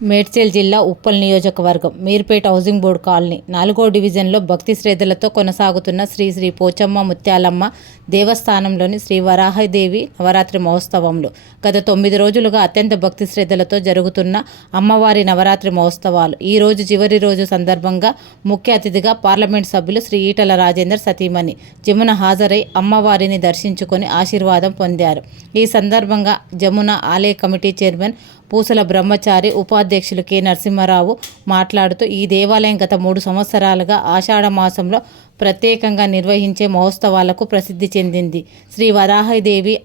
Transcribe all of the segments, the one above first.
మేడ్చల్ జిల్లా ఉప్పల్ నియోజకవర్గం Meerpet housing board colony నాలుగో డివిజన్లో భక్తి శ్రద్ధలతో కొనసాగుతున్న శ్రీ శ్రీ పోచమ్మ ముత్యాలమ్మ దేవస్థానంలోని శ్రీ వరాహదేవి నవరాత్రి మహోత్సవంలో గత తొమ్మిది రోజులుగా అత్యంత భక్తి శ్రద్ధలతో జరుగుతున్న అమ్మవారి నవరాత్రి మహోత్సవాలు. ఈ రోజు చివరి రోజు సందర్భంగా ముఖ్య అతిథిగా పార్లమెంట్ సభ్యులు శ్రీ ఈటల రాజేందర్ సతీమణి జమున హాజరై అమ్మవారిని దర్శించుకొని ఆశీర్వాదం పొందారు. ఈ సందర్భంగా జమున ఆలయ కమిటీ చైర్మన్ పూసల బ్రహ్మచారి ఉపాధ్యక్షులు కె. నరసింహారావు మాట్లాడుతూ ఈ దేవాలయం గత మూడు సంవత్సరాలుగా ఆషాఢ మాసంలో ప్రత్యేకంగా నిర్వహించే మహోత్సవాలకు ప్రసిద్ధి చెందింది. శ్రీ వరాహదేవి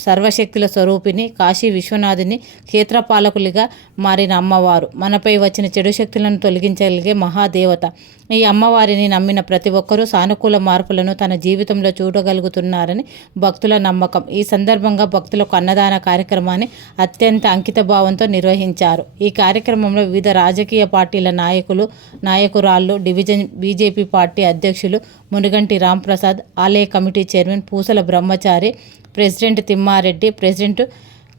సర్వశక్తుల స్వరూపిణి కాశీ విశ్వనాథుని క్షేత్రపాలకులుగా మారిన అమ్మవారు. మనపై వచ్చిన చెడు శక్తులను తొలగించగలిగే మహాదేవత. ఈ అమ్మవారిని నమ్మిన ప్రతి ఒక్కరూ సానుకూల మార్పులను తన జీవితంలో చూడగలుగుతున్నారని భక్తుల నమ్మకం. ఈ సందర్భంగా భక్తులకు అన్నదాన కార్యక్రమాన్ని అత్యంత అంకిత భావంతో నిర్వహించారు. ఈ కార్యక్రమంలో వివిధ రాజకీయ పార్టీల నాయకులు నాయకురాళ్ళు డివిజన్ బీజేపీ పార్టీ అధ్యక్షులు మునిగంటి రాంప్రసాద్ ఆలయ committee chairman Pusala Brahmachari president Thimmareddy president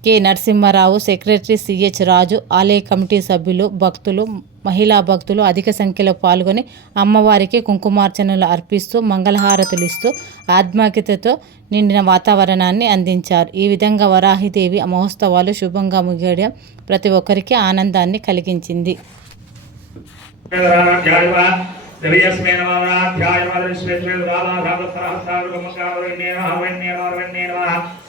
K Narasimha Rao secretary CH Raju ఆలయ కమిటీ సభ్యులు భక్తులు మహిళా భక్తులు అధిక సంఖ్యలో పాల్గొని అమ్మవారికి కుంకుమార్చనలు అర్పిస్తూ మంగళహారతులు ఇస్తూ ఆత్మీయతతో నిండిన వాతావరణాన్ని అందించారు ఈ విధంగా వరాహిదేవి మహోత్సవాలు శుభంగా ముగియడం ప్రతి ఒక్కరికి ఆనందాన్ని కలిగించింది నమః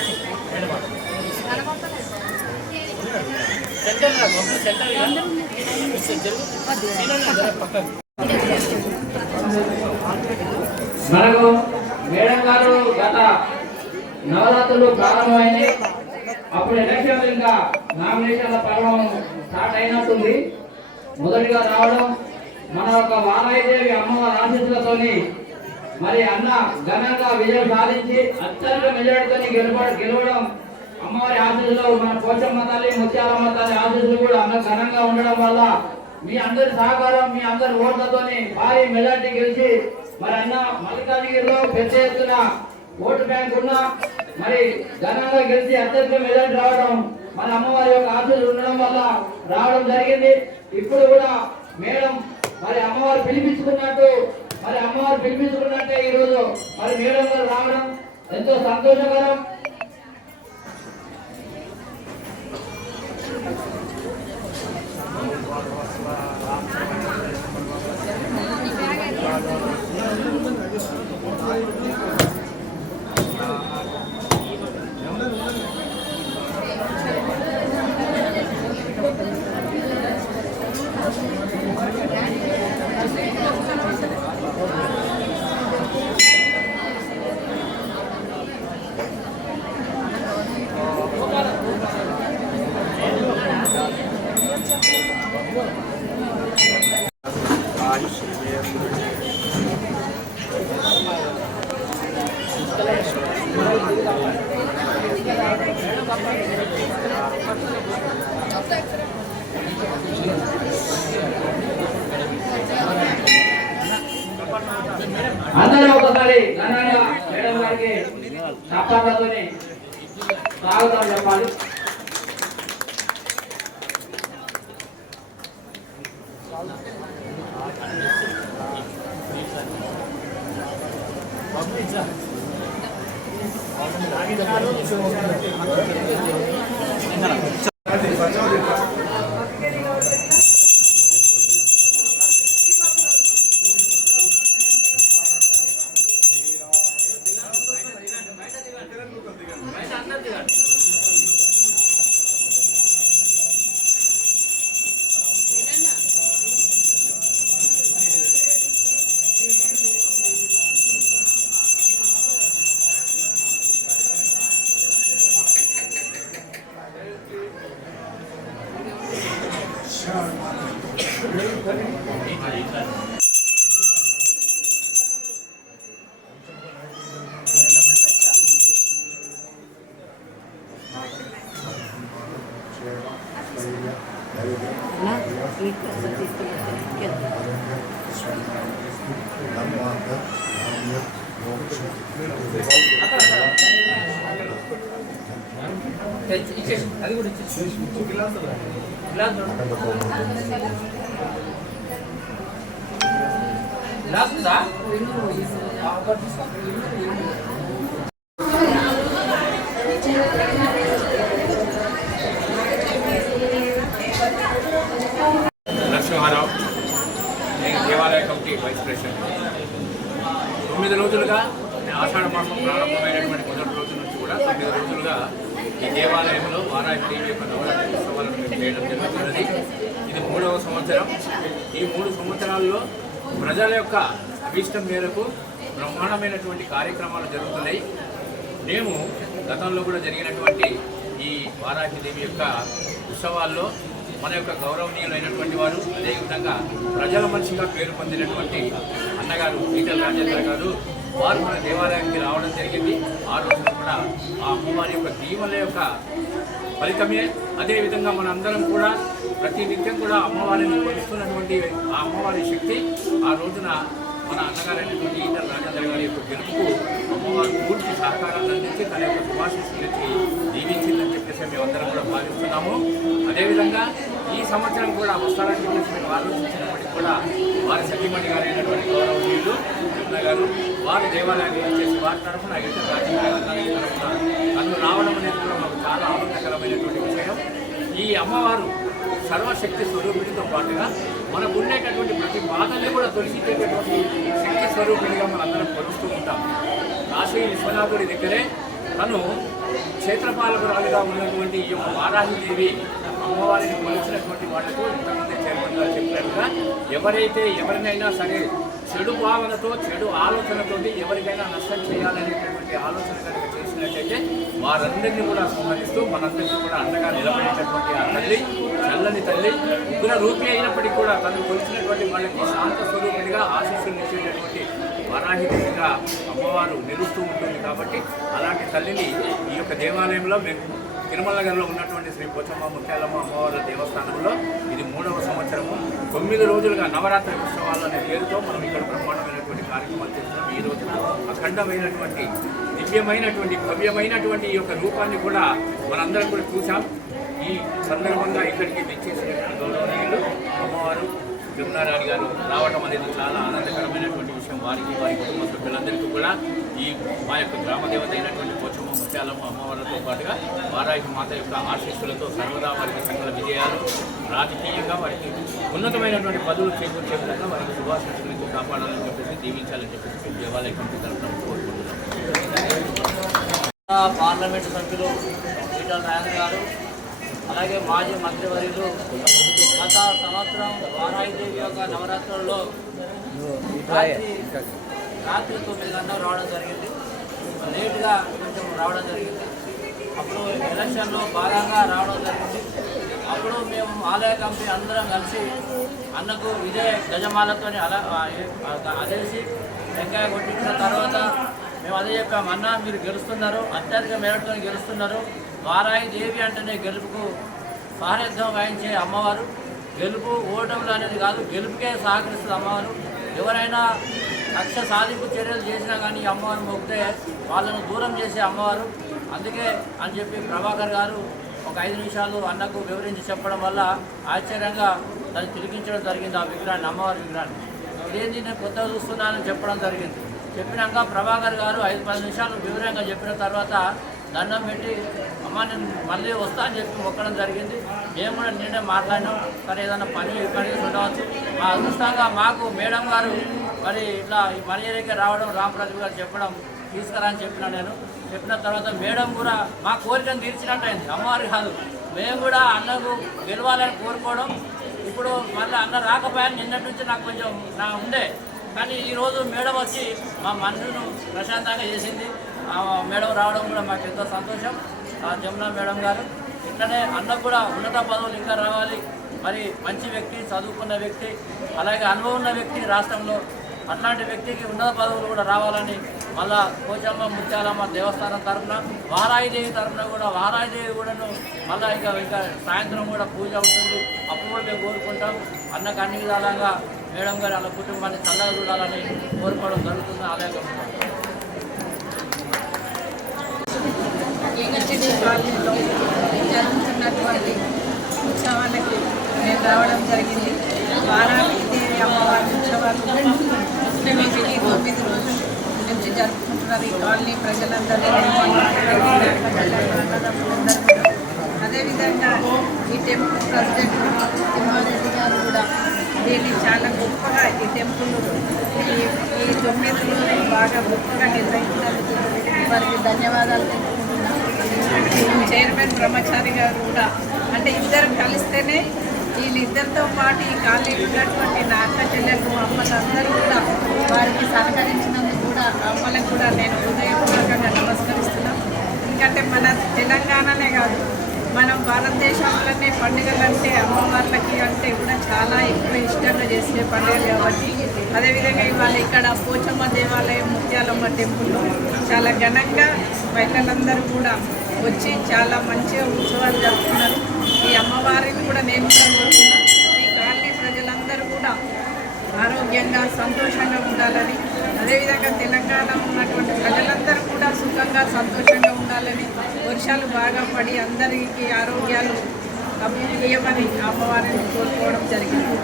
మనకు మేడం గారు గత నవరాత్రులు ప్రారంభమైంది. అప్పుడు ఎలక్షన్ ఇంకా నామినేషన్ల పర్వం స్టార్ట్ అయినట్టుంది. మొదటిగా రావడం మన యొక్క వారాయిదేవి అమ్మవారి ఆశీస్సులతోని మరి అన్న ఘనంగా విజయం సాధించి అత్యంత మెజార్టీతో గెలవ గెలవడం అమ్మవారి ఆశీస్సులో మన పోచమ్మ తల్లి ముత్యాలమ్మ తల్లి ఆశీస్సులు కూడా అన్న ఘనంగా ఉండడం వల్ల మీ అందరి సహకారం మీ అందరి ఓట్లతోని భారీ మెజార్టీ గెలిచి మరి అన్న మల్లికార్జుగిరిలో పెద్ద ఎత్తున ఓటు బ్యాంక్ ఉన్నా మరి ఘనంగా గెలిచి అత్యధిక మెజార్టీ రావడం మన అమ్మవారి యొక్క ఆశీస్సులు ఉండడం వల్ల రావడం జరిగింది. ఇప్పుడు కూడా మేడం మరి అమ్మవారు పిలిపించుకున్నట్టు మరి అమ్మవారు పిలిపించుకున్నట్టే ఈ రోజు మరి మేడం గారు రావడం ఎంతో సంతోషకరం. అందరూ ఒకసారి గణాన మేడం గారికి చప్పట్లతోని స్వాగతం చెప్పాలి. అది కూడా ఇచ్చేసి గ్లాస్ గ్లాస్ గ్లాస్ ఉందా ఆ, ఒకటి తొమ్మిది రోజులుగా ఈ దేవాలయంలో వారాహి దేవి యొక్క నవరాత్రి ఉత్సవాలను మేము చేయడం జరుగుతున్నది. ఇది మూడవ సంవత్సరం. ఈ మూడు సంవత్సరాల్లో ప్రజల యొక్క అభిష్టం మేరకు బ్రహ్మాండమైనటువంటి కార్యక్రమాలు జరుగుతున్నాయి. మేము గతంలో కూడా జరిగినటువంటి ఈ వారాహి దేవి యొక్క ఉత్సవాల్లో మన యొక్క గౌరవనీయులైనటువంటి వారు అదేవిధంగా ప్రజల మనిషిగా పేరు పొందినటువంటి అన్నగారు ఈటల రాజేంద్ర గారు వారు మన దేవాలయానికి రావడం జరిగింది. ఆ రోజున కూడా ఆ అమ్మవారి యొక్క దీవల యొక్క ఫలితమే. అదేవిధంగా మన అందరం కూడా ప్రతి నిత్యం కూడా అమ్మవారిని కొలుస్తున్నటువంటి ఆ అమ్మవారి శక్తి ఆ రోజున మన అన్నగారైనటువంటి ఈటల రాజేంద్ర గారి యొక్క గెలుపుకు అమ్మవారు పూర్తి సహకారాన్ని అందించి తన యొక్క శుభాశిస్సులు ఇచ్చి దీవించిందని చెప్పేసి మేమందరం కూడా భావిస్తున్నాము. అదేవిధంగా ఈ సంవత్సరం కూడా వస్తారని చెప్పేసి మేము ఆలోచించినప్పటికీ కూడా వారి సతీమణి గారైనటువంటి గౌరవనీయులు గారు వారు దేవాలయాన్ని వచ్చేసి వారి తరఫున ఈటల రాజకీయ తరఫున నన్ను రావడం అనేది కూడా మాకు చాలా ఆనందకరమైనటువంటి విషయం. ఈ అమ్మవారు సర్వశక్తి స్వరూపిణితో పాటుగా మనకు ఉండేటటువంటి ప్రతి బాధల్ని కూడా తొలగించేటటువంటి శక్తి స్వరూపిణిగా మనందరం కొలుస్తూ ఉంటాం. కాశీ విశ్వనాథుడి దగ్గరే తను క్షేత్రపాలకురాలుగా ఉన్నటువంటి ఈ యొక్క వారాహిదేవి అమ్మవారిని కొలిచినటువంటి వాళ్ళకు ఇంతకుముందే చైర్మన్ చెప్పినట్టుగా ఎవరైతే ఎవరినైనా సరే చెడు భావనతో చెడు ఆలోచనతోటి ఎవరికైనా నష్టం చేయాలనేటటువంటి ఆలోచన కనుక చేసినట్టయితే వారందరినీ కూడా సంహరిస్తూ మనందరికీ కూడా అండగా నిలబడేటటువంటి ఆ తల్లి చల్లని తల్లి ఉగ్ర రూపి అయినప్పటికీ కూడా తను కొలిచినటువంటి వాళ్ళకి శాంత స్వరూపుడిగా ఆశీస్సులు ఇచ్చేటటువంటి వరాహిగా అమ్మవారు నిలుస్తూ ఉంటుంది కాబట్టి అలాంటి తల్లిని ఈ యొక్క దేవాలయంలో మేము తిరుమల నగర్లో ఉన్నటువంటి శ్రీ పోచమ్మ ముత్యాలమ్మ అమ్మవారి దేవస్థానంలో తొమ్మిది రోజులుగా నవరాత్రి ఉత్సవాలు అనే పేరుతో మనం ఇక్కడ బ్రహ్మాండమైనటువంటి కార్యక్రమాలు చేస్తున్నాం. ఈ రోజున అఖండమైనటువంటి దివ్యమైనటువంటి భవ్యమైనటువంటి ఈ యొక్క రూపాన్ని కూడా మనందరం కూడా చూసాం ఈ సందర్భంగా ఇక్కడికి తెచ్చేసినటువంటి గౌరవనీయులు అమ్మవారు జమునారాణి గారు రావడం అనేది చాలా ఆనందకరమైనటువంటి విషయం. వారికి వారి కుటుంబ సభ్యులందరికీ కూడా ఈ మా యొక్క గ్రామ దేవత అయినటువంటి ముత్యాలమ్మ అమ్మవారితో పాటుగా వారాహి మాత యొక్క ఆశీస్సులతో సర్వదా వారికి సకల విజయాలు రాజకీయంగా వారికి ఉన్నతమైనటువంటి పదవులు చేకూర్చే విధంగా వారికి శుభాశీస్సులతో కాపాడాలని చెప్పేసి దీవించాలని చెప్పేసి దేవాలయ కమిటీ తరఫున కోరుకుంటున్నాం. పార్లమెంట్ సభ్యులు ఈటల రాజేంద్ర గారు అలాగే మాజీ మంత్రివర్యులు గత సంవత్సరం వారాయిదేవి యొక్క నవరాత్రుల్లో రాత్రి రాత్రి తొమ్మిది గంటలకు రావడం జరిగింది. లేట్గా కొంచెం రావడం జరిగింది. అప్పుడు ఎలక్షన్లో భాగంగా రావడం జరిగింది. అప్పుడు మేము ఆలయ కమిటీ అందరం కలిసి అన్నకు ఇదే గజమాలతో అలా అదేసి వెంకాయ కొట్టించిన తర్వాత మేము అదే చెప్పాము అన్న మీరు గెలుస్తున్నారు అత్యధిక మేరతో గెలుస్తున్నారు. వారాయి దేవి అంటేనే గెలుపుకు సారథ్యం వహించే అమ్మవారు. గెలుపు ఓటములు అనేది కాదు గెలుపుకే సహకరిస్తుంది అమ్మవారు. ఎవరైనా లక్ష్య సాధింపు చర్యలు చేసినా కానీ అమ్మవారు మొక్కితే వాళ్ళను దూరం చేసే అమ్మవారు. అందుకే అని చెప్పి ప్రభాకర్ గారు ఒక ఐదు నిమిషాలు అన్నకు వివరించి చెప్పడం వల్ల ఆశ్చర్యంగా దాన్ని తిరిగించడం జరిగింది ఆ విగ్రహాన్ని అమ్మవారి విగ్రహాన్ని. ఇదేంటి నేను కొత్తగా చూస్తున్నానని చెప్పడం జరిగింది. చెప్పినాక ప్రభాకర్ గారు ఐదు పది నిమిషాలు వివరంగా చెప్పిన తర్వాత దండం పెట్టి అమ్మ నేను మళ్ళీ వస్తా అని చెప్పి మొక్కడం జరిగింది. మేము కూడా నిన్నే మాట్లాడినాం. సరే ఏదైనా పని పని ఉండవచ్చు. మా అదృష్టంగా మాకు మేడం గారు మరి ఇట్లా ఈ మనీ రావడం రామప్రదీప్ గారు చెప్పడం తీసుకురా అని చెప్పిన నేను. చెప్పిన తర్వాత మేడం కూడా మా కోరికను తీర్చినట్టు అయింది అమ్మవారు కాదు మేము కూడా అన్నకు గెలవాలని కోరుకోవడం. ఇప్పుడు మళ్ళీ అన్న రాకపోయాను నిన్నటి నుంచి నాకు కొంచెం నా ఉండే. కానీ ఈరోజు మేడం వచ్చి మా మనసును ప్రశాంతంగా చేసింది. ఆ మేడం రావడం కూడా మాకు ఎంతో సంతోషం. ఆ జమున మేడం గారు ఇట్లనే అన్న కూడా ఉన్నత పదవులు ఇంకా రావాలి. మరి మంచి వ్యక్తి చదువుకున్న వ్యక్తి అలాగే అనుభవం ఉన్న వ్యక్తి రాష్ట్రంలో అట్లాంటి వ్యక్తికి ఉన్నత పదవులు కూడా రావాలని మళ్ళా కోచమ్మ ముత్యాలమ్మ దేవస్థానం తరఫున వారాయిదేవి తరఫున కూడా వారాయిదేవి కూడాను మళ్ళా ఇంకా ఇంకా సాయంత్రం కూడా పూజ ఉంటుంది. అప్పుడు కూడా మేము కోరుకుంటాం. అన్నకు అన్ని విధాలుగా మేడం గారు వాళ్ళ కుటుంబాన్ని చల్లగా చూడాలని కోరుకోవడం జరుగుతుంది. అలాగే లింగచెట్టు కాలనీలో జరుగుతున్నటువంటి ఉత్సవాలకి నేను రావడం జరిగింది. వారానికి అమ్మవారి ఉత్సవాలు. నేటికి తొమ్మిది రోజుల నుంచి జరుపుకుంటున్నారు ఈ కాలనీ ప్రజలందరూ అదేవిధంగా ఈ టెంపుల్ ప్రెసిడెంట్ తిమ్మారెడ్డి గారు కూడా దీన్ని చాలా గొప్పగా ఈ టెంపుల్ ఈ ఈ తొమ్మిది రోజులు బాగా గొప్పగా నిర్వహించినందుకు వారికి ధన్యవాదాలు తెలుపుకుంటున్నాను చైర్మన్ బ్రహ్మచారి గారు కూడా. అంటే ఇద్దరు కలిస్తేనే వీళ్ళిద్దరితో పాటు ఈ కాలనీ ఉన్నటువంటి నా అక్క చెల్లెలు అమ్మలు అందరూ కూడా వారికి సహకరించినందుకు కూడా అమ్మలకు కూడా నేను హృదయపూర్వకంగా నమస్కరిస్తున్నాను ఎందుకంటే మన తెలంగాణనే కాదు మనం భారతదేశంలోనే పండుగలు అంటే అమ్మవార్లకి అంటే కూడా చాలా ఎక్కువ ఇష్టంగా చేసే పండుగలు కాబట్టి అదేవిధంగా ఇవాళ ఇక్కడ పోచమ్మ దేవాలయం ముత్యాలమ్మ టెంపుల్లో చాలా ఘనంగా మహిళలందరూ కూడా వచ్చి చాలా మంచిగా ఉత్సవాలు జరుపుతున్నారు ఈ అమ్మవారిని కూడా నేను కూడా కోరుకున్నాను ఈ కాలనీ ప్రజలందరూ కూడా ఆరోగ్యంగా సంతోషంగా ఉండాలని. అదేవిధంగా తెలంగాణ ఉన్నటువంటి ప్రజలందరూ కూడా సుఖంగా సంతోషంగా ఉండాలని. వర్షాలు బాగా పడి అందరికీ ఆరోగ్యాలు అభివృద్ధి అమ్మవారిని కోరుకోవడం జరిగింది.